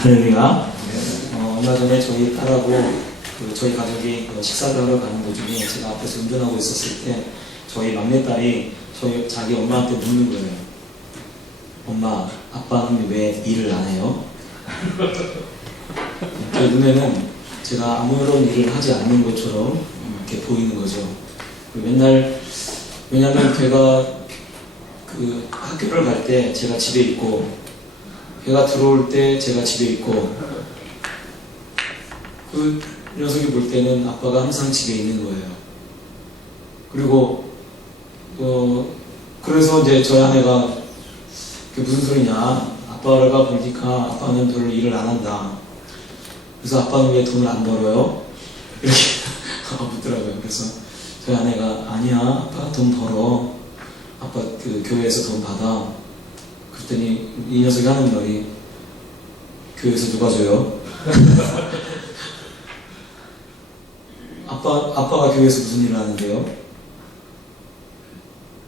할렐루야. 얼마 전에 저희 딸하고 저희 가족이 식사를 하러 가는 도중에 제가 앞에서 운전하고 있었을 때 저희 막내딸이 자기 엄마한테 묻는 거예요. 엄마, 아빠는 왜 일을 안 해요? 제 눈에는 제가 아무런 일을 하지 않는 것처럼 이렇게 보이는 거죠. 맨날, 왜냐면 걔가 학교를 갈 때 제가 집에 있고, 걔가 들어올 때 제가 집에 있고, 그 녀석이 볼 때는 아빠가 항상 집에 있는 거예요. 그리고 그래서 이제 저희 아내가 그게 무슨 소리냐, 아빠가 보니까 아빠는 별로 일을 안 한다. 그래서 아빠는 왜 돈을 안 벌어요? 이렇게 묻더라고요. 그래서 저희 아내가 아니야, 아빠가 돈 벌어. 아빠 교회에서 돈 받아. 그랬더니 이 녀석이 하는 말이 교회에서 누가 줘요? 아빠가 교회에서 무슨 일을 하는데요?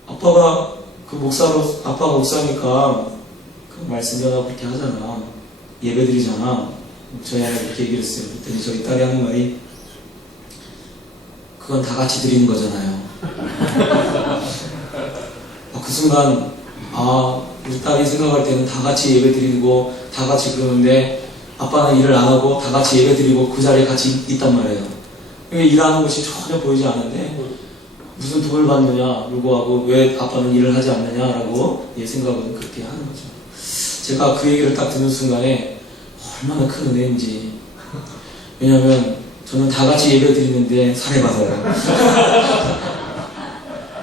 아빠가 아빠가 목사니까 그 말씀 전하고 그렇게 하잖아. 예배 드리잖아. 저희 아내가 그렇게 얘기를 했어요. 그랬더니 저희 딸이 하는 말이 그건 다 같이 드리는 거잖아요. 그 순간 우리 딸이 생각할 때는 다 같이 예배 드리고 다 같이 그러는데 아빠는 일을 안 하고 다 같이 예배 드리고 그 자리에 같이 있단 말이에요. 일하는 것이 전혀 보이지 않는데 무슨 돈을 받느냐 불구하고 왜 아빠는 일을 하지 않느냐라고 생각은 그렇게 하는 거죠. 제가 그 얘기를 딱 듣는 순간에 얼마나 큰 은혜인지. 왜냐하면 저는 다 같이 예배 드리는데 살해받아요.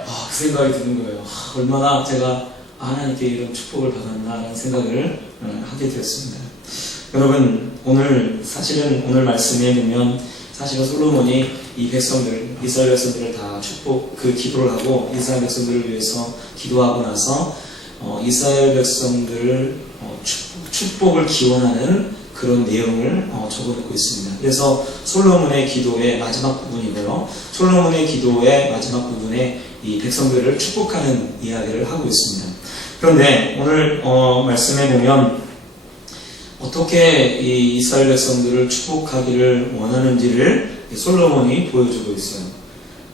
그 생각이 드는 거예요. 얼마나 제가 하나님께 이런 축복을 받았나라는 생각을 하게 되었습니다. 여러분, 사실은 오늘 말씀에 보면 사실은 솔로몬이 이 백성들, 이스라엘 백성들을 다 기도를 하고 이스라엘 백성들을 위해서 기도하고 나서 이스라엘 백성들을 축복을 기원하는 그런 내용을 적어놓고 있습니다. 그래서 솔로몬의 기도의 마지막 부분이고요. 솔로몬의 기도의 마지막 부분에 이 백성들을 축복하는 이야기를 하고 있습니다. 그런데 오늘 말씀에 보면 어떻게 이 이스라엘 백성들을 축복하기를 원하는지를 솔로몬이 보여주고 있어요.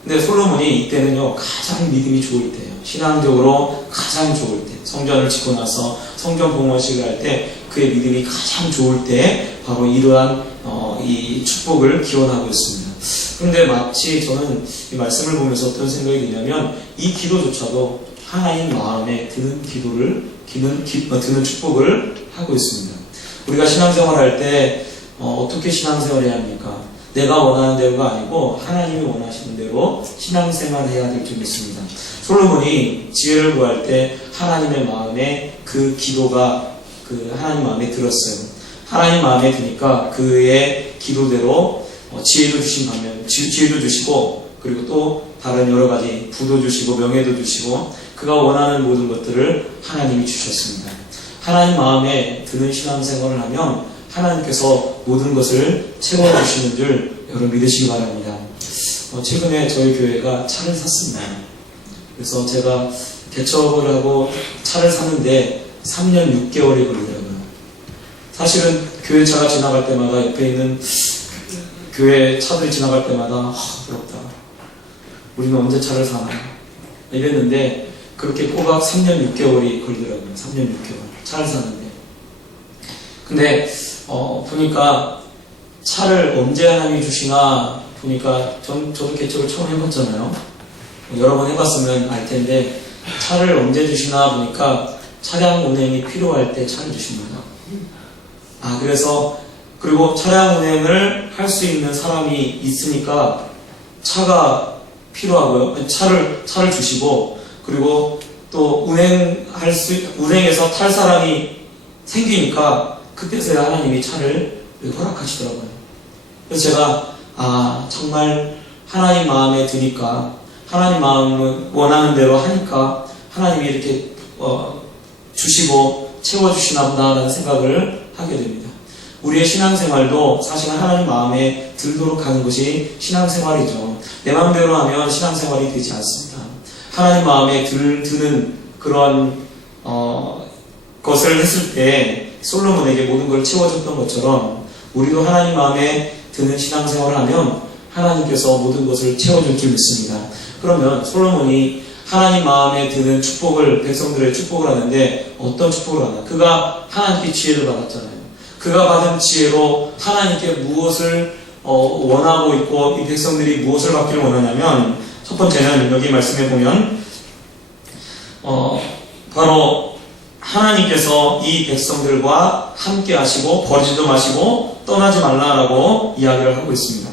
근데 솔로몬이 이때는요, 가장 믿음이 좋을 때예요. 신앙적으로 가장 좋을 때. 성전을 짓고 나서 성전 봉헌식을 할 때 그의 믿음이 가장 좋을 때 바로 이러한 이 축복을 기원하고 있습니다. 그런데 마치 저는 이 말씀을 보면서 어떤 생각이 드냐면 이 기도조차도 하나님 마음에 드는 드는 축복을 하고 있습니다. 우리가 신앙생활 할 때 어떻게 신앙생활 해야 합니까? 내가 원하는 대로가 아니고 하나님이 원하시는 대로 신앙생활 해야 될 줄 믿습니다. 솔로몬이 지혜를 구할 때 하나님의 마음에 그 기도가 하나님 마음에 들었어요. 하나님 마음에 드니까 그의 기도대로 지혜도 주신 반면 지혜도 주시고, 그리고 또 다른 여러 가지 부도 주시고 명예도 주시고 그가 원하는 모든 것들을 하나님이 주셨습니다. 하나님 마음에 드는 신앙생활을 하면 하나님께서 모든 것을 채워주시는 줄 여러분 믿으시기 바랍니다. 최근에 저희 교회가 차를 샀습니다. 그래서 제가 개척을 하고 차를 사는데 3년 6개월이 걸리더라고요. 사실은 교회 차가 지나갈 때마다 옆에 있는 교회 차들이 지나갈 때마다 부럽다. 우리는 언제 차를 사나 이랬는데 그렇게 꼬박 3년 6개월이 걸리더라고요. 3년 6개월. 차를 사는데. 근데 보니까 차를 언제 하나님이 주시나 보니까 저도 개척을 처음 해봤잖아요. 여러 번 해봤으면 알 텐데 차를 언제 주시나 보니까 차량 운행이 필요할 때 차를 주십니다. 그리고 차량 운행을 할 수 있는 사람이 있으니까 차가 필요하고요. 차를 주시고, 그리고 또 운행해서 탈 사람이 생기니까 그때서야 하나님이 차를 허락하시더라고요. 그래서 제가 정말 하나님 마음에 드니까, 하나님 마음을 원하는 대로 하니까 하나님이 이렇게 주시고 채워주시나 보다라는 생각을 하게 됩니다. 우리의 신앙생활도 사실은 하나님 마음에 들도록 하는 것이 신앙생활이죠. 내 마음대로 하면 신앙생활이 되지 않습니다. 하나님 마음에 드는 그런 것을 했을 때 솔로몬에게 모든 걸 채워줬던 것처럼 우리도 하나님 마음에 드는 신앙생활을 하면 하나님께서 모든 것을 채워줄 줄 믿습니다. 그러면 솔로몬이 하나님 마음에 드는 축복을, 백성들의 축복을 하는데 어떤 축복을 하나? 그가 하나님께 지혜를 받았잖아요. 그가 받은 지혜로 하나님께 무엇을 원하고 있고 이 백성들이 무엇을 받기를 원하냐면 첫 번째는 여기 말씀해 보면 바로 하나님께서 이 백성들과 함께 하시고 버리지도 마시고 떠나지 말라라고 이야기를 하고 있습니다.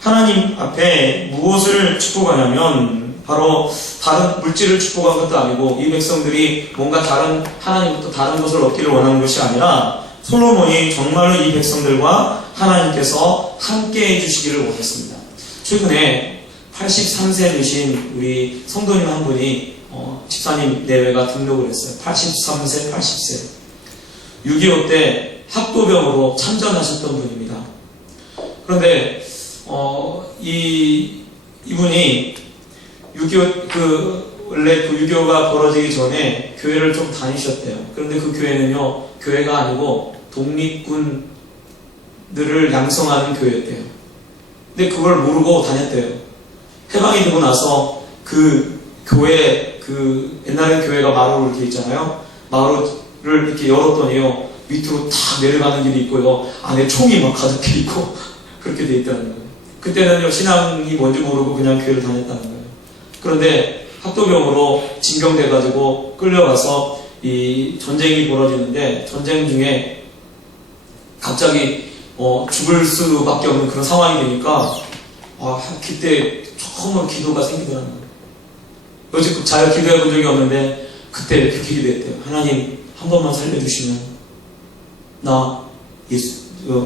하나님 앞에 무엇을 축복하냐면 바로 다른 물질을 축복한 것도 아니고 이 백성들이 뭔가 다른 하나님부터 다른 것을 얻기를 원하는 것이 아니라 솔로몬이 정말로 이 백성들과 하나님께서 함께 해주시기를 원했습니다. 최근에 83세 되신 우리 성도님 한 분이 집사님 내외가 등록을 했어요. 83세, 80세. 6.25 때 학도병으로 참전하셨던 분입니다. 그런데 이분이 6.25 원래 그 6.25가 벌어지기 전에 교회를 좀 다니셨대요. 그런데 그 교회는요, 교회가 아니고 독립군들을 양성하는 교회였대요. 근데 그걸 모르고 다녔대요. 해방이 되고 나서 그 교회, 옛날에 교회가 마루로 이렇게 있잖아요. 마루를 이렇게 열었더니요, 밑으로 탁 내려가는 길이 있고요, 안에 총이 막 가득해 있고, 그렇게 돼 있다는 거예요. 그때는요, 신앙이 뭔지 모르고 그냥 교회를 다녔다는 거예요. 그런데 학도병으로 징병돼가지고 끌려가서 이 전쟁이 벌어지는데 전쟁 중에 갑자기 죽을 수밖에 없는 그런 상황이 되니까 그때 처음으로 기도가 생기더라는 거예요. 여지껏 잘 기도해 본 적이 없는데 그때 이렇게 기도했대요. 하나님 한 번만 살려주시면 나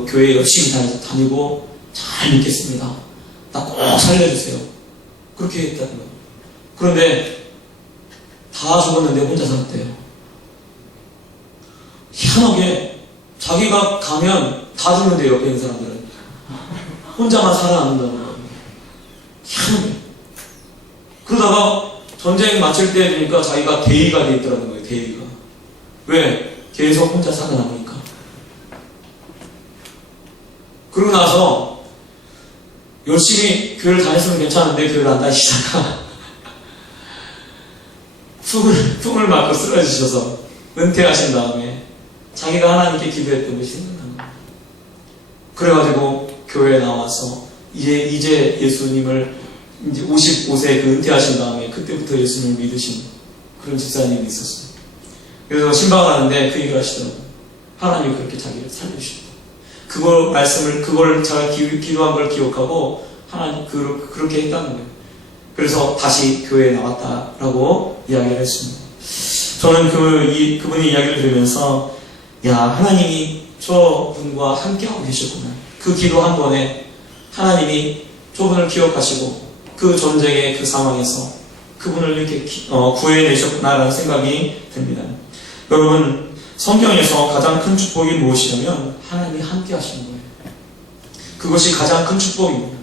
교회 열심히 다니고 잘 믿겠습니다. 나 꼭 살려주세요. 그렇게 했다는 거예요. 그런데 다 죽었는데 혼자 살았대요. 희한하게 자기가 가면 다 죽는데요, 옆에 있는 사람들은. 혼자만 살아남는다는 거예요. 희한하게. 그러다가 전쟁 마칠 때 되니까 자기가 대위가 돼 있더라는 거예요, 대위가. 왜? 계속 혼자 살아남으니까. 그러고 나서 열심히 교회를 다녔으면 괜찮은데 교회를 안 다니시다가 품을 맞고 쓰러지셔서 은퇴하신 다음에 자기가 하나님께 기도했던 것이 생각난 거예요. 그래가지고 교회에 나와서 이제 예수님을 이제 55세 은퇴하신 다음에 그때부터 예수님을 믿으신 그런 집사님이 있었어요. 그래서 신방을 하는데 그 얘기를 하시더라고요. 하나님이 그렇게 자기를 살려주신다. 그걸 제가 기도한 걸 기억하고 하나님 그렇게 했다는 거예요. 그래서 다시 교회에 나왔다라고 이야기를 했습니다. 저는 그분의 이야기를 들으면서 하나님이 저분과 함께하고 계셨구나. 그 기도 한 번에 하나님이 저분을 기억하시고 그 전쟁의 그 상황에서 그분을 이렇게 구해내셨구나라는 생각이 듭니다. 여러분, 성경에서 가장 큰 축복이 무엇이냐면 하나님이 함께하시는 거예요. 그것이 가장 큰 축복입니다.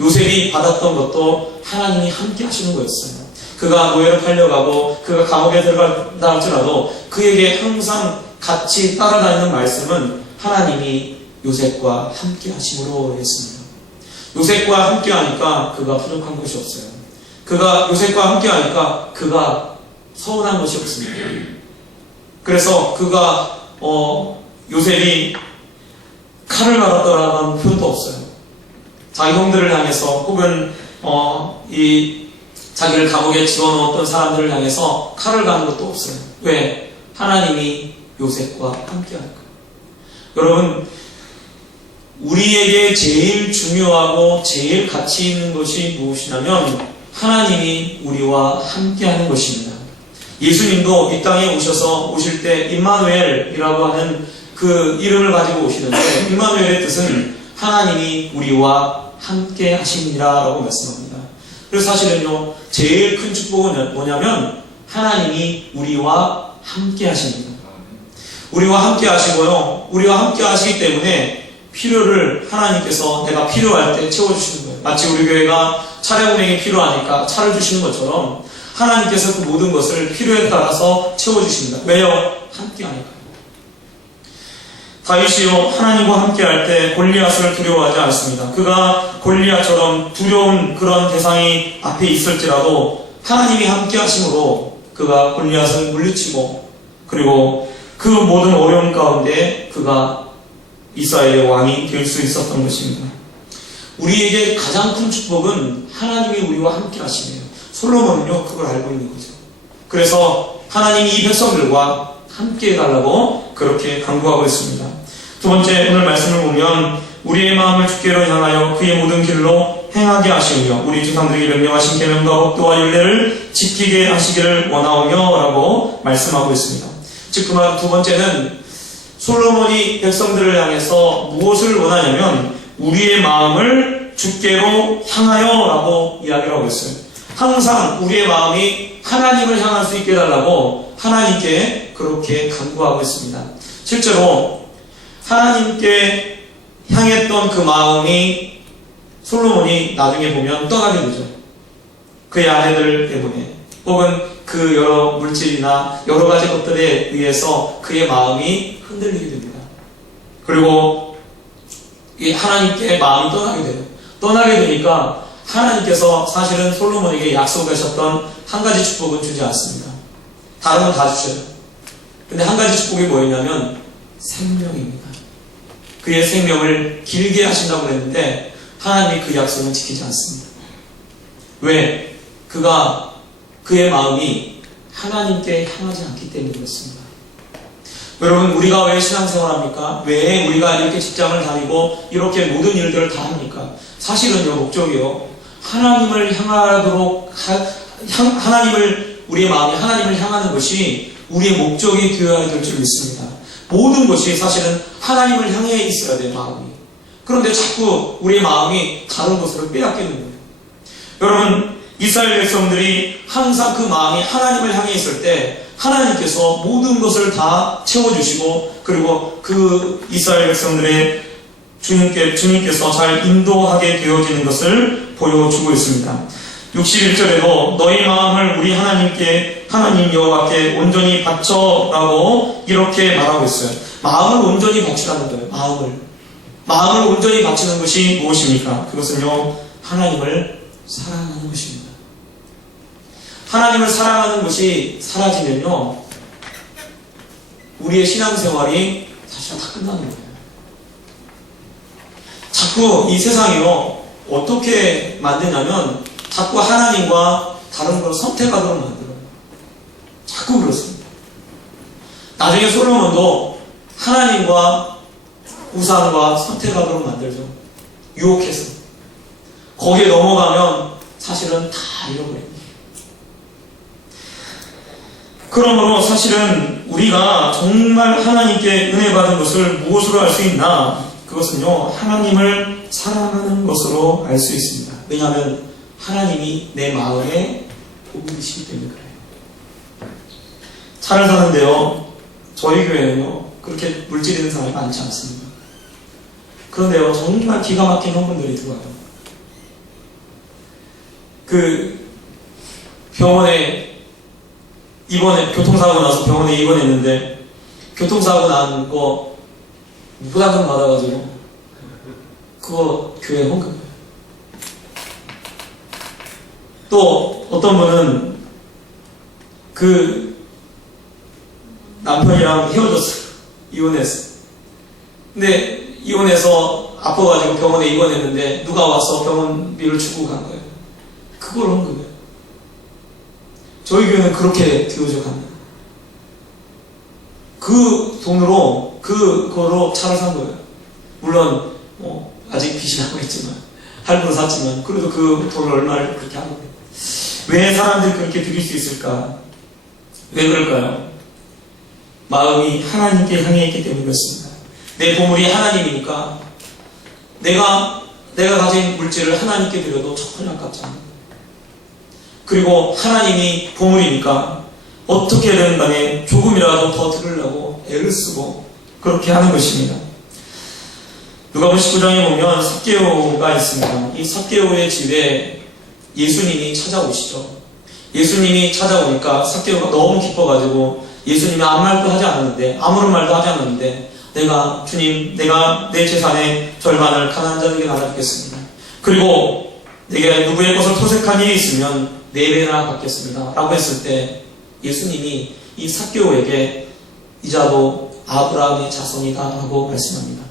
요셉이 받았던 것도 하나님이 함께 하시는 거였어요. 그가 노예로 팔려가고 그가 감옥에 들어간다 할지라도 그에게 항상 같이 따라다니는 말씀은 하나님이 요셉과 함께 하심으로 했습니다. 요셉과 함께 하니까 그가 부족한 것이 없어요. 요셉과 함께 하니까 그가 서운한 것이 없습니다. 그래서 요셉이 칼을 갈았더라는 표현도 없어요. 자기 형들을 향해서 혹은 자기를 감옥에 집어넣었던 사람들을 향해서 칼을 가는 것도 없어요. 왜? 하나님이 요셉과 함께하니까. 여러분, 우리에게 제일 중요하고 제일 가치 있는 것이 무엇이냐면 하나님이 우리와 함께하는 것입니다. 예수님도 이 땅에 오실 때 임마누엘이라고 하는 그 이름을 가지고 오시는데 임마누엘의 뜻은 하나님이 우리와 함께 하심이라고 말씀합니다. 그래서 사실은요, 제일 큰 축복은 뭐냐면 하나님이 우리와 함께 하십니다. 우리와 함께 하시고요, 우리와 함께 하시기 때문에 필요를 하나님께서 내가 필요할 때 채워주시는 거예요. 마치 우리 교회가 차량 운행이 필요하니까 차를 주시는 것처럼 하나님께서 그 모든 것을 필요에 따라서 채워주십니다. 왜요? 함께 하니까요. 다윗이요 하나님과 함께할 때 골리앗을 두려워하지 않습니다. 그가 골리앗처럼 두려운 그런 대상이 앞에 있을지라도 하나님이 함께하심으로 그가 골리앗을 물리치고 그리고 그 모든 어려움 가운데 그가 이스라엘의 왕이 될 수 있었던 것입니다. 우리에게 가장 큰 축복은 하나님이 우리와 함께 하시네요. 솔로몬은요 그걸 알고 있는 거죠. 그래서 하나님이 이 백성들과 함께 해달라고 그렇게 강구하고 있습니다. 두 번째, 오늘 말씀을 보면 우리의 마음을 주께로 향하여 그의 모든 길로 행하게 하시며 우리 조상들에게 명령하신 계명과 법도와 율례를 지키게 하시기를 원하오며 라고 말씀하고 있습니다. 즉 그 말 두 번째는 솔로몬이 백성들을 향해서 무엇을 원하냐면 우리의 마음을 주께로 향하여 라고 이야기를 하고 있어요. 항상 우리의 마음이 하나님을 향할 수 있게 해달라고 하나님께 그렇게 간구하고 있습니다. 실제로 하나님께 향했던 그 마음이 솔로몬이 나중에 보면 떠나게 되죠. 그의 아내들 때문에 혹은 그 여러 물질이나 여러 가지 것들에 의해서 그의 마음이 흔들리게 됩니다. 그리고 하나님께 마음이 떠나게 돼요. 떠나게 되니까 하나님께서 사실은 솔로몬에게 약속하셨던 한 가지 축복은 주지 않습니다. 다른 건 다 주셔요. 근데 한 가지 축복이 뭐였냐면 생명입니다. 그의 생명을 길게 하신다고 했는데 하나님이 그 약속은 지키지 않습니다. 왜? 그의 마음이 하나님께 향하지 않기 때문에 그렇습니다. 여러분, 우리가 왜 신앙생활합니까? 왜 우리가 이렇게 직장을 다니고 이렇게 모든 일들을 다 합니까? 사실은요, 목적이요, 하나님을 향하도록 우리의 마음이 하나님을 향하는 것이 우리의 목적이 되어야 될 줄 믿습니다. 모든 것이 사실은 하나님을 향해 있어야 돼요, 마음이. 그런데 자꾸 우리의 마음이 다른 곳으로 빼앗기는 거예요. 여러분, 이스라엘 백성들이 항상 그 마음이 하나님을 향해 있을 때 하나님께서 모든 것을 다 채워주시고 그리고 그 이스라엘 백성들의 주님께서 잘 인도하게 되어지는 것을 보여주고 있습니다. 61절에도 너희 마음을 우리 하나님 여호와께 온전히 바쳐라고 이렇게 말하고 있어요. 마음을 온전히 바치라는 거예요. 마음을 온전히 바치는 것이 무엇입니까? 그것은요, 하나님을 사랑하는 것입니다. 하나님을 사랑하는 것이 사라지면요, 우리의 신앙생활이 사실 다 끝나는 거예요. 자꾸 이 세상이요, 어떻게 만드냐면 자꾸 하나님과 다른 걸 선택하도록 만들어요. 자꾸 그렇습니다. 나중에 솔로몬도 하나님과 우상과 선택하도록 만들죠. 유혹해서. 거기에 넘어가면 사실은 다 잃어버립니다. 그러므로 사실은 우리가 정말 하나님께 은혜 받은 것을 무엇으로 알 수 있나? 그것은요, 하나님을 사랑하는 것으로 알 수 있습니다. 왜냐하면 하나님이 내 마음에 보이시기 때문에 그래요. 차를 사는데요, 저희 교회는요, 그렇게 물질 있는 사람이 많지 않습니다. 그런데요, 정말 기가 막힌 헌금들이 들어와요. 병원에 교통사고 나서 병원에 입원했는데, 교통사고 난 거 부담금 받아가지고, 그거 교회 헌금이에요. 또 어떤 분은 남편이랑 헤어졌어요. 이혼했어요. 근데 이혼해서 아파가지고 병원에 입원했는데 누가 와서 병원비를 주고 간 거예요. 그걸 헌금해요. 저희 교회는 그렇게 되어져 갑니다. 그 돈으로 그거로 차를 산 거예요. 물론 아직 빚이 남아있지만 할부로 샀지만 그래도 그 돈을 얼마를 그렇게 하는 거예요. 왜 사람들이 그렇게 드릴 수 있을까? 왜 그럴까요? 마음이 하나님께 향해 있기 때문에 그렇습니다. 내 보물이 하나님이니까 내가 가진 물질을 하나님께 드려도 전혀 아깝지 않아요. 그리고 하나님이 보물이니까 어떻게든 간에 조금이라도 더 들으려고 애를 쓰고 그렇게 하는 것입니다. 누가복음 19장에 보면 삭개오가 있습니다. 이 삭개오의 집에 예수님이 찾아오시죠. 예수님이 찾아오니까 삭개오가 너무 기뻐가지고 예수님이 아무 말도 하지 않았는데, 아무런 말도 하지 않았는데, 주님, 내가 내 재산의 절반을 가난한 자에게 나눠주겠습니다. 그리고 내게 누구의 것을 토색한 일이 있으면 4배나 받겠습니다. 라고 했을 때 예수님이 이 삭개오에게 이자도 아브라함의 자손이다 라고 말씀합니다.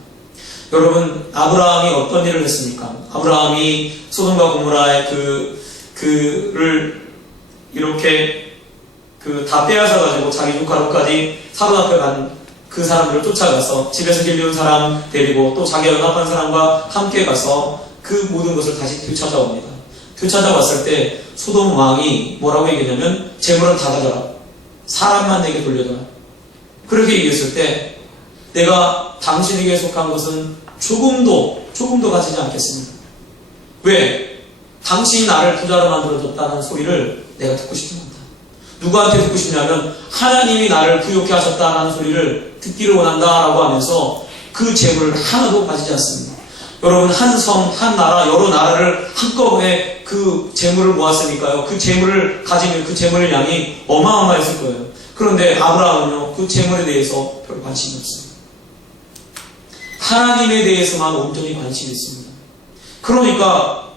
여러분, 아브라함이 어떤 일을 했습니까? 아브라함이 소돔과 고모라의 그를 이렇게 다 빼앗아가지고 자기 조카로까지 사돈 앞에 간 그 사람들을 쫓아가서 집에서 길리운 사람 데리고 또 자기 연합한 사람과 함께 가서 그 모든 것을 다시 되찾아옵니다. 되찾아왔을 때 소돔 왕이 뭐라고 얘기했냐면 재물은 다 가져라. 사람만 내게 돌려줘라. 그렇게 얘기했을 때 내가 당신에게 속한 것은 조금도 가지지 않겠습니다. 왜? 당신이 나를 부자로 만들어줬다는 소리를 내가 듣고 싶습니다. 누구한테 듣고 싶냐면 하나님이 나를 부욕해 하셨다는 소리를 듣기를 원한다라고 하면서 그 재물을 하나도 가지지 않습니다. 여러분, 한 성, 한 나라, 여러 나라를 한꺼번에 그 재물을 모았으니까요. 그 재물을 가지면 그 재물의 양이 어마어마했을 거예요. 그런데 아브라함은요, 그 재물에 대해서 별 관심이 없습니다. 하나님에 대해서만 온전히 관심이 있습니다. 그러니까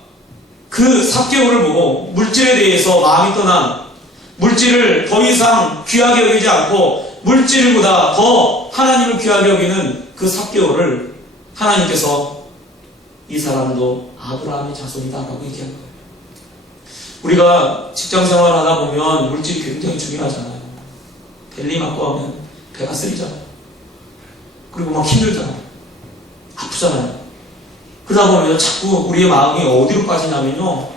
그 삭개오를 보고 물질에 대해서 마음이 떠난, 물질을 더 이상 귀하게 여기지 않고 물질보다 더 하나님을 귀하게 여기는 그 삭개오를 하나님께서 이 사람도 아브라함의 자손이다라고 얘기한 거예요. 우리가 직장생활 하다 보면 물질이 굉장히 중요하잖아요. 벨리 맞고 하면 배가 쓰리잖아요. 그리고 막 힘들잖아요. 아프잖아요. 그러다 보면 자꾸 우리의 마음이 어디로 빠지냐면요.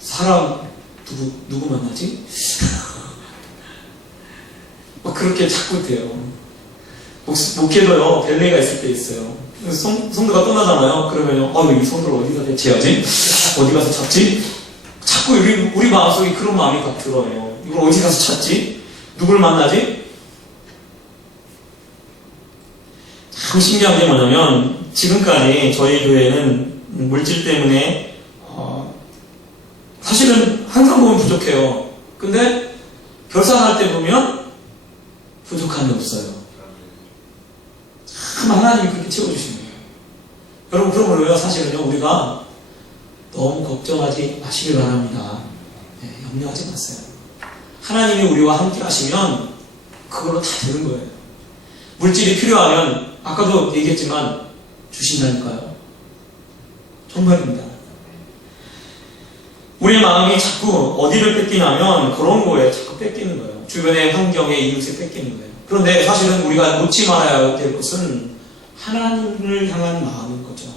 사람 누구 만나지? 막 그렇게 자꾸 돼요. 목회도요, 벨레가 있을 때 있어요. 성도가 떠나잖아요. 그러면요, 이 성도를 어디다 대체하지? 어디 가서 찾지? 자꾸 우리 마음속에 그런 마음이 딱 들어요. 이걸 어디 가서 찾지? 누굴 만나지? 참 신기한 게 뭐냐면, 지금까지 저희 교회는 물질 때문에, 사실은 항상 보면 부족해요. 근데 결산할 때 보면 부족함이 없어요. 참 하나님이 그렇게 채워주신 거예요. 여러분, 그러므로요, 사실은요, 우리가 너무 걱정하지 마시길 바랍니다. 네, 염려하지 마세요. 하나님이 우리와 함께 하시면 그걸로 다 되는 거예요. 물질이 필요하면 아까도 얘기했지만 주신다니까요. 정말입니다. 우리의 마음이 자꾸 어디를 뺏기냐면 그런 거에 자꾸 뺏기는 거예요. 주변의 환경에 이웃에 뺏기는 거예요. 그런데 사실은 우리가 놓지 말아야 될 것은 하나님을 향한 마음인 거죠.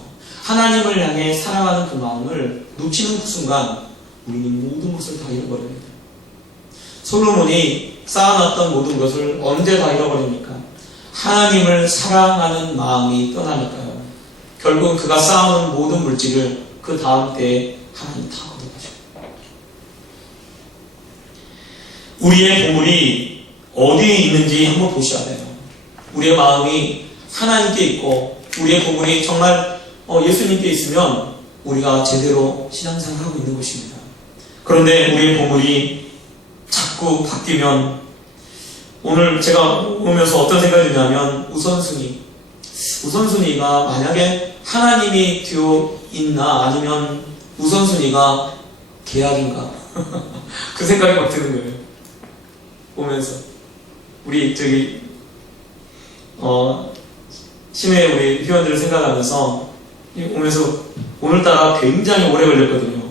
하나님을 향해 사랑하는 그 마음을 놓치는 그 순간 우리는 모든 것을 다 잃어버립니다. 솔로몬이 쌓아놨던 모든 것을 언제 다 잃어버립니까? 하나님을 사랑하는 마음이 떠나니까요. 결국 그가 쌓아놓은 모든 물질을 그 다음 때에 하나님이 다 걷어가죠. 우리의 보물이 어디에 있는지 한번 보셔야 돼요. 우리의 마음이 하나님께 있고 우리의 보물이 정말 예수님께 있으면 우리가 제대로 신앙생활을 하고 있는 것입니다. 그런데 우리의 보물이 자꾸 바뀌면 오늘 제가 오면서 어떤 생각이 드냐면 우선순위가 만약에 하나님이 뒤에 있나 아니면 우선순위가 계약인가 그 생각이 막 드는 거예요. 오면서 우리 시내 우리 회원들을 생각하면서 오면서 오늘따라 굉장히 오래 걸렸거든요.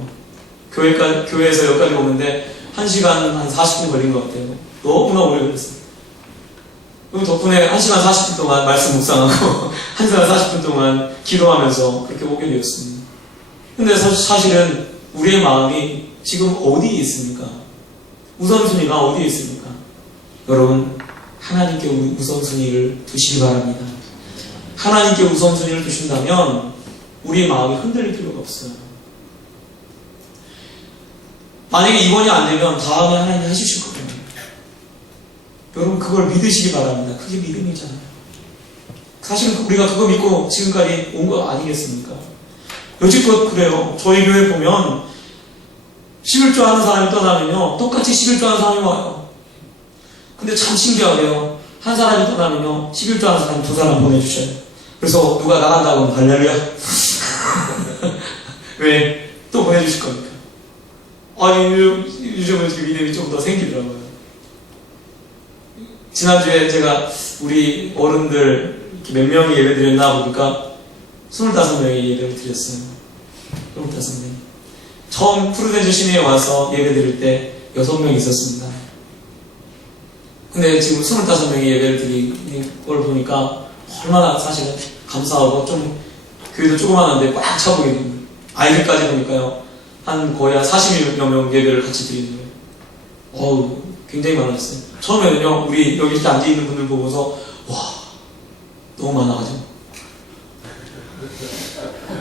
교회에서 여기까지 오는데 1시간 한 40분 걸린 것 같아요. 너무나 오래 걸렸어요. 그 덕분에 1시간 40분 동안 말씀 묵상하고 1시간 40분 동안 기도하면서 그렇게 오게 되었습니다. 근데 사실은 우리의 마음이 지금 어디에 있습니까? 우선순위가 어디에 있습니까? 여러분, 하나님께 우선순위를 두시기 바랍니다. 하나님께 우선순위를 두신다면 우리의 마음이 흔들릴 필요가 없어요. 만약에 이번이 안 되면 다음에 하나님이 해주실 거예요. 여러분, 그걸 믿으시기 바랍니다. 그게 믿음이잖아요. 사실은 우리가 그거 믿고 지금까지 온 거 아니겠습니까? 여지껏 그래요. 저희 교회 보면 11조 하는 사람이 떠나면요 똑같이 11조 하는 사람이 와요. 근데 참 신기하게요. 한 사람이 떠나면요 11조 하는 사람 2사람 보내주셔요. 그래서 누가 나간다고 하면 할렐루야. 왜? 또 보내주실 겁니까? 요즘은 지금 믿음이 좀 더 생기더라고요. 지난주에 제가 우리 어른들 몇 명이 예배 드렸나 보니까 25명이 예배를 드렸어요. 25명. 처음 푸르덴즈 시내에 와서 예배 드릴 때 6명이 있었습니다. 근데 지금 25명이 예배를 드리는 걸 보니까 얼마나 사실은 감사하고, 좀 교회도 조그만한데 꽉 차 보이는 거예요. 아이들까지 보니까요 거의 한 40여 명 예배를 같이 드리는 거예요. 굉장히 많았어요. 처음에는요 우리 여기 이렇게 앉아있는 분들 보고서 와 너무 많아가지고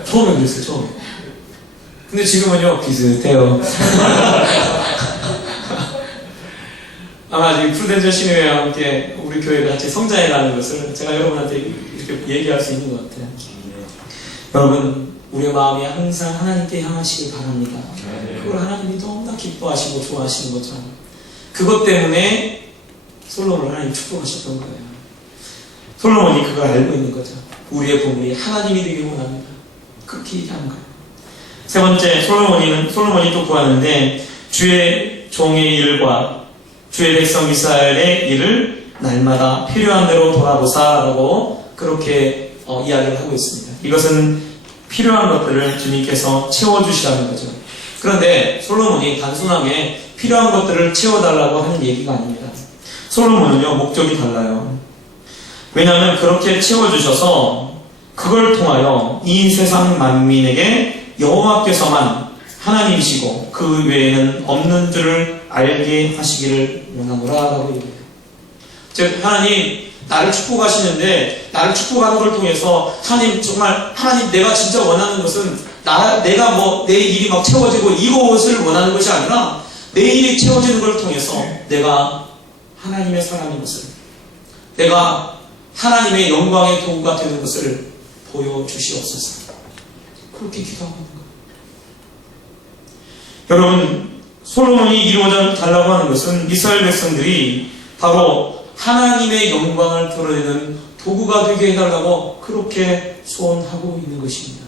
처음에 그랬어요. 처음에. 근데 지금은요 비슷해요. 아마 지금 푸르덴즈 시내와 함께 우리 교회가 같이 성장해가는 것을 제가 여러분한테 이렇게 얘기할 수 있는 것 같아요. 여러분, 우리의 마음이 항상 하나님께 향하시길 바랍니다. 그걸 하나님이 너무나 기뻐하시고 좋아하시는 거죠. 그것 때문에 솔로몬을 하나님 축복하셨던 거예요. 솔로몬이 그걸 알고 있는 거죠. 우리의 보물이 하나님이 되길 원합니다. 그렇게 얘기하는 거예요. 세 번째, 솔로몬이 또 구하는데, 주의 종의 일과 주의 백성 이스라엘의 일을 날마다 필요한 대로 돌아보사라고 그렇게 이야기를 하고 있습니다. 이것은 필요한 것들을 주님께서 채워주시라는 거죠. 그런데 솔로몬이 단순하게 필요한 것들을 채워달라고 하는 얘기가 아닙니다. 솔로몬은요 목적이 달라요. 왜냐하면 그렇게 채워주셔서 그걸 통하여 이 세상 만민에게 여호와께서만 하나님이시고 그 외에는 없는 줄을 알게 하시기를 원하노라 라고 얘기해요. 즉 하나님 나를 축복하시는데 나를 축복하는 걸 통해서 하나님 내가 진짜 원하는 것은 내가 내 일이 막 채워지고 이것을 원하는 것이 아니라 내 일이 채워지는 걸 통해서 내가 하나님의 사람인 것을, 내가 하나님의 영광의 도구가 되는 것을 보여주시옵소서. 그렇게 기도하고 있는 거예요. 여러분, 솔로몬이 이루어져 달라고 하는 것은 이스라엘 백성들이 바로 하나님의 영광을 드러내는 도구가 되게 해달라고 그렇게 소원하고 있는 것입니다.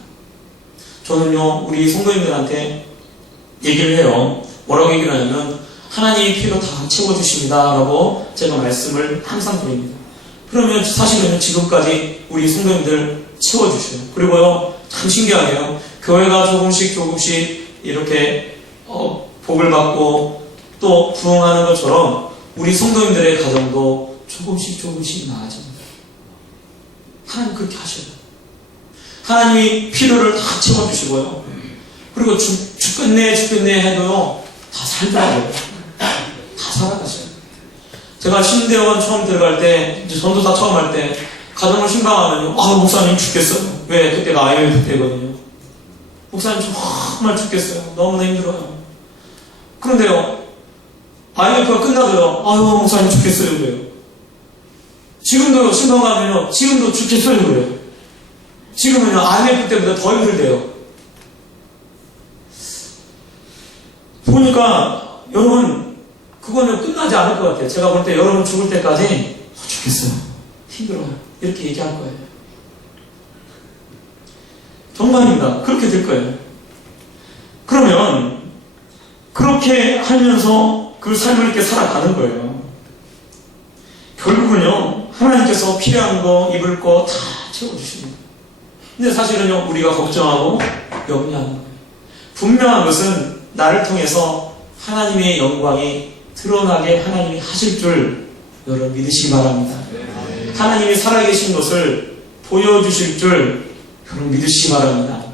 저는요 우리 성도님들한테 얘기를 해요. 뭐라고 얘기를 하냐면 하나님이 필요 다 채워주십니다 라고 제가 말씀을 항상 드립니다. 그러면 사실은 지금까지 우리 성도님들 채워주셔요. 그리고요 참 신기하게요 교회가 조금씩 이렇게 복을 받고 또 부흥하는 것처럼 우리 성도님들의 가정도 조금씩 나아집니다. 하나님 그렇게 하셔요. 하나님이 필요를 다 채워주시고요. 그리고 죽겠네 해도요 다 살더라고요. 다 살아가셔요. 제가 신대원 처음 들어갈 때, 이제 전도사 처음 할 때 가정을 신방하면요 목사님 죽겠어요. 왜? 그때가 IMF 때거든요. 목사님 정말 죽겠어요. 너무나 힘들어요. 그런데요 IMF가 끝나도요 목사님 죽겠어요 그래요. 지금도 신방 가면요 지금도 죽겠어요 그래요. 지금은요 IMF 때보다 더 힘들대요. 보니까 여러분 그거는 끝나지 않을 것 같아요. 제가 볼 때 여러분 죽을 때까지 죽겠어요, 힘들어요 이렇게 얘기할 거예요. 정말입니다. 그렇게 될 거예요. 그러면 그렇게 하면서 그 삶을 이렇게 살아가는 거예요. 결국은요 하나님께서 필요한 거 입을 거 다 채워주십니다. 근데 사실은요 우리가 걱정하고 염려하는 거예요. 분명한 것은 나를 통해서 하나님의 영광이 드러나게 하나님이 하실 줄 여러분 믿으시기 바랍니다. 하나님이 살아계신 것을 보여주실 줄 여러분 믿으시기 바랍니다.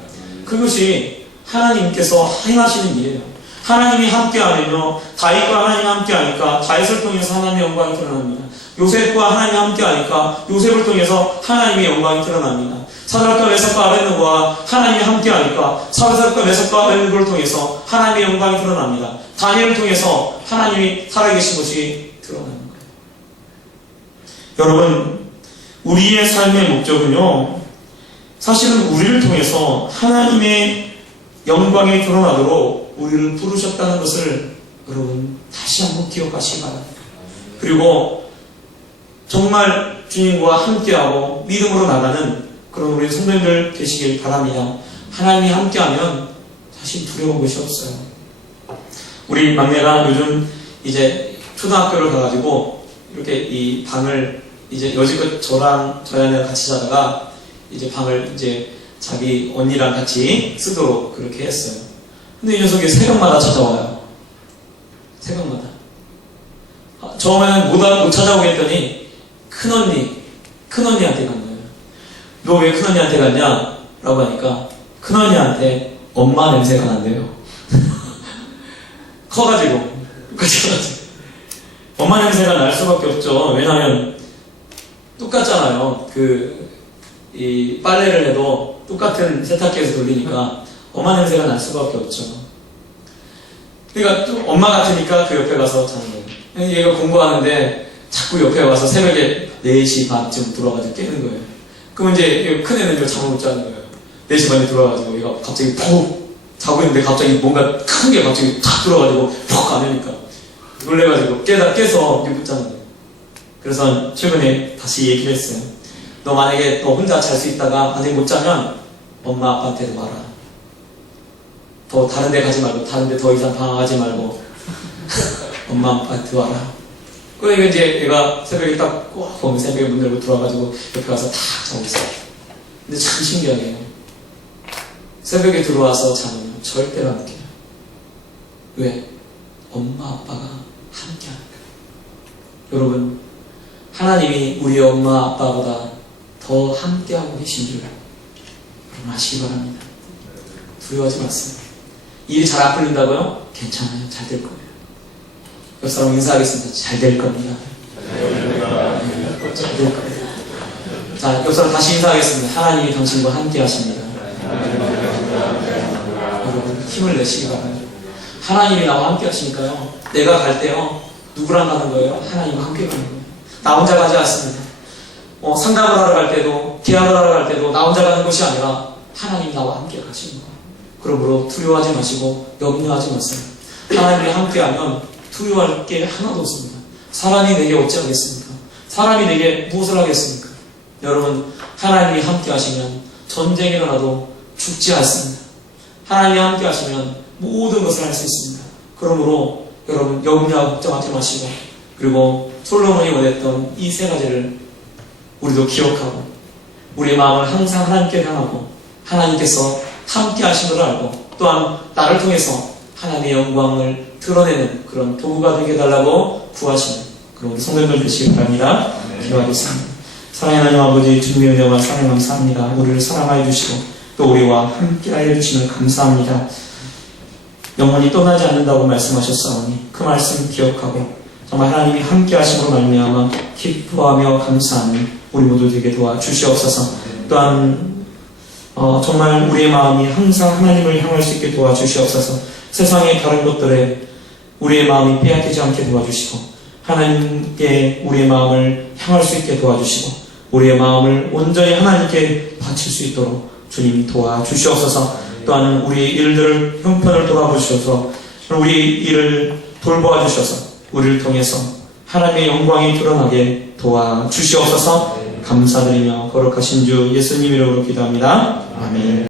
그것이 하나님께서 행하시는 일이에요. 하나님이 함께하면요 다윗과 하나님이 함께하니까 다윗을 통해서 하나님의 영광이 드러납니다. 요셉과 하나님이 함께하니까 요셉을 통해서 하나님의 영광이 드러납니다. 사드락과 메삭과 아벳느고와 하나님이 함께하니까 사드락과 메삭과 아벳느고를 통해서 하나님의 영광이 드러납니다. 다니엘을 통해서 하나님이 살아계신 것이 드러나는 거예요. 여러분, 우리의 삶의 목적은요 사실은 우리를 통해서 하나님의 영광이 드러나도록 우리를 부르셨다는 것을 여러분 다시 한번 기억하시기 바랍니다. 그리고 정말 주님과 함께하고 믿음으로 나가는 그런 우리 성도님들 되시길 바랍니다. 하나님이 함께하면 사실 두려운 것이 없어요. 우리 막내가 요즘 이제 초등학교를 가가지고 이렇게 이 방을 이제 여지껏 저랑 저희 아내랑 같이 자다가 이제 방을 이제 자기 언니랑 같이 쓰도록 그렇게 했어요. 근데 이 녀석이 새벽마다 찾아와요. 새벽마다. 처음에는 못 찾아오게 했더니 큰언니한테 간 거예요. 너 왜 큰언니한테 갔냐? 라고 하니까 큰언니한테 엄마 냄새가 난대요. 커가지고 엄마 냄새가 날 수밖에 없죠. 왜냐하면 똑같잖아요. 이 빨래를 해도 똑같은 세탁기에서 돌리니까 엄마 냄새가 날 수밖에 없죠. 그러니까 또 엄마 같으니까 그 옆에 가서 자는 거예요. 얘가 공부하는데 자꾸 옆에 와서 새벽에 4시 반쯤 들어와가지고 깨는 거예요. 그럼 이제 큰애는 잠을 못 자는 거예요. 4시 반에 들어와가지고 얘가 갑자기 푹 자고 있는데 갑자기 뭔가 큰 게 갑자기 탁 들어와가지고 푹 안으니까 놀래가지고 깨서 못 자는 거예요. 그래서 최근에 다시 얘기를 했어요. 너 만약에 너 혼자 잘 수 있다가 만약에 못 자면 엄마 아빠한테도 말아. 더 다른 데 가지 말고 다른 데 더 이상 방황하지 말고 엄마 아빠한테 와라. 그러니까 이제 얘가 새벽에 딱 보면 새벽에 문 열고 들어와가지고 옆에 가서 탁 자고 있어요. 근데 참 신기하네요. 새벽에 들어와서 자면 절대로 안 깨요. 왜? 엄마 아빠가 함께 하니까. 여러분, 하나님이 우리 엄마 아빠보다 더 함께하고 계신 줄 여러분 아시기 바랍니다. 두려워하지 마세요. 일이 잘 안 풀린다고요? 괜찮아요. 잘 될 거예요. 옆 사람 인사하겠습니다. 잘 될 겁니다. 잘 될 거예요. 자, 옆 사람 다시 인사하겠습니다. 하나님이 당신과 함께 하십니다. 여러분 힘을 내시기 바랍니다. 하나님이 나와 함께 하시니까요. 내가 갈 때요. 누구랑 가는 거예요? 하나님과 함께 가는 거예요. 나 혼자 가지 않습니다. 상담을 하러 갈 때도 계약을 하러 갈 때도 나 혼자 가는 것이 아니라 하나님이 나와 함께 가시는 거예요. 그러므로 두려워하지 마시고 염려하지 마세요. 하나님이 함께하면 두려워할 게 하나도 없습니다. 사람이 내게 어찌하겠습니까? 사람이 내게 무엇을 하겠습니까? 여러분, 하나님이 함께하시면 전쟁이 일어나도 죽지 않습니다. 하나님이 함께하시면 모든 것을 할 수 있습니다. 그러므로 여러분 염려하고 걱정하지 마시고, 그리고 솔로몬이 원했던 이 세 가지를 우리도 기억하고 우리의 마음을 항상 하나님께 향하고 하나님께서 함께 하신 걸 알고 또한 나를 통해서 하나님의 영광을 드러내는 그런 도구가 되게 해달라고 구하시는 그런 우리 성도님들 되시길 바랍니다. 기도하겠습니다. 사랑하는 하나님 아버지, 주님의 은혜와 사랑 감사합니다. 우리를 사랑하여 주시고 또 우리와 함께 하여 주시면 감사합니다. 영원히 떠나지 않는다고 말씀하셨사오니 그 말씀 기억하고 정말 하나님이 함께 하심으로 말미암아 기뻐하며 감사하는 우리 모두 되게 도와주시옵소서. 또한 정말 우리의 마음이 항상 하나님을 향할 수 있게 도와주시옵소서. 세상의 다른 것들에 우리의 마음이 빼앗기지 않게 도와주시고 하나님께 우리의 마음을 향할 수 있게 도와주시고 우리의 마음을 온전히 하나님께 바칠 수 있도록 주님이 도와주시옵소서. 또한 우리 일들을 형편을 돌아보셔서 우리 일을 돌보아 주셔서 우리를 통해서 하나님의 영광이 드러나게 도와주시옵소서. 감사드리며 거룩하신 주 예수님 이름으로 기도합니다. 아멘.